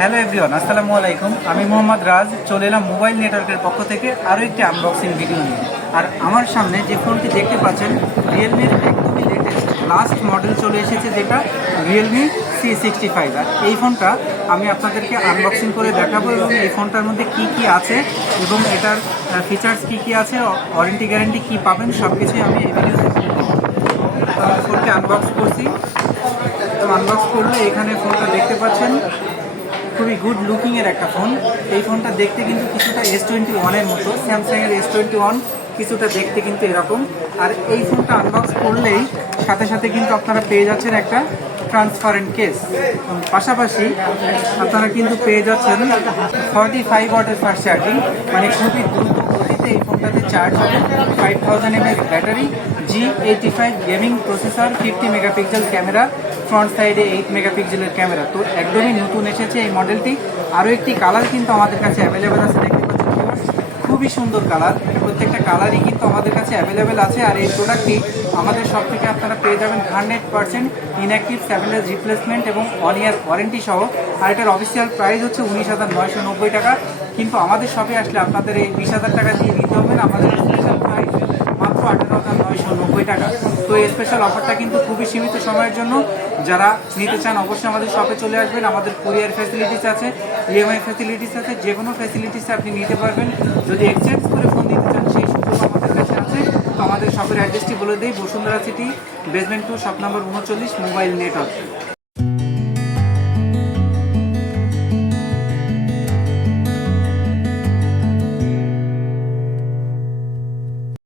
Hello everyone, আসসালামু আলাইকুম। আমি মোহাম্মদ রাজ চলে এলাম মোবাইল নেটওয়ার্কের পক্ষ থেকে আরও একটি আনবক্সিং ভিডিও নিয়ে। আর আমার সামনে যে ফোনটি দেখতে পাচ্ছেন রিয়েলমির একদমই লেটেস্ট লাস্ট মডেল চলে এসেছে, যেটা রিয়েলমি C65। আর এই ফোনটা আমি আপনাদেরকে আনবক্সিং করে দেখাবো এবং এই ফোনটার মধ্যে কি কি আছে এবং এটার ফিচার্স কি কি আছে, ওয়ারেন্টি গ্যারান্টি কি পাবেন, সব কিছুই আমি এই ভিডিওতে ফোনটি আনবক্স করছি। তো আনবক্স করলে এখানে ফোনটা দেখতে পাচ্ছেন খুবই গুড লুকিংয়ের একটা ফোন। এই ফোনটা দেখতে কিন্তু কিছুটা S21-এর মতো, স্যামসাংয়ের S21 কিছুটা দেখতে কিন্তু এরকম। আর এই ফোনটা আনবক্স করলেই সাথে সাথে কিন্তু আপনারা পেয়ে যাচ্ছেন একটা ট্রান্সপারেন্ট কেস, পাশাপাশি আপনারা কিন্তু পেয়ে যাচ্ছেন 45 ওয়াটের ফাস্ট চার্জিং, মানে খুবই দ্রুত গতিতে এই ফোনটাতে চার্জ হবে। 5000 mAh battery, G85 gaming processor, 50 megapixel camera, front সাইডে 8 মেগাপিক্সেলের ক্যামেরা। তো একদমই নতুন এসেছে এই মডেলটি। আরও একটি কালার কিন্তু আমাদের কাছে অ্যাভেলেবেল আছে, দেখতে পাচ্ছেন খুবই সুন্দর কালার। প্রত্যেকটা কালারই কিন্তু আমাদের কাছে অ্যাভেলেবেল আছে। আর এই প্রোডাক্টটি আমাদের সব থেকে আপনারা পেয়ে যাবেন 100% ইনঅ্যাক্টিভ 7 ডেজ রিপ্লেসমেন্ট এবং 1 ইয়ার ওয়ারেন্টি সহ। আর এটার অফিসিয়াল প্রাইস হচ্ছে 19,990 টাকা। কিন্তু আমাদের শপে আসলে আপনাদের এই 20,000 টাকা দিয়ে দিতে হবে না, আমাদের স্পেশাল প্রাইস মাত্র 18,990 টাকা। তো এই স্পেশাল অফারটা কিন্তু খুবই সীমিত সময়ের জন্য। যারা নিতে চান অবশ্যই আমাদের শপে চলে আসবেন। আমাদের কুরিয়ার ফ্যাসিলিটিস আছে, ইএমআই ফ্যাসিলিটিস আছে, যে কোনো ফ্যাসিলিটিসে আপনি নিতে পারবেন। যদি এক্সচেঞ্জ করে ফোন নিতে চান সেই সুযোগ আমাদের কাছে আছে। তো আমাদের শপের অ্যাড্রেসটি বলে দিই, Bashundhara city, basement 2, shop number 39, mobile network.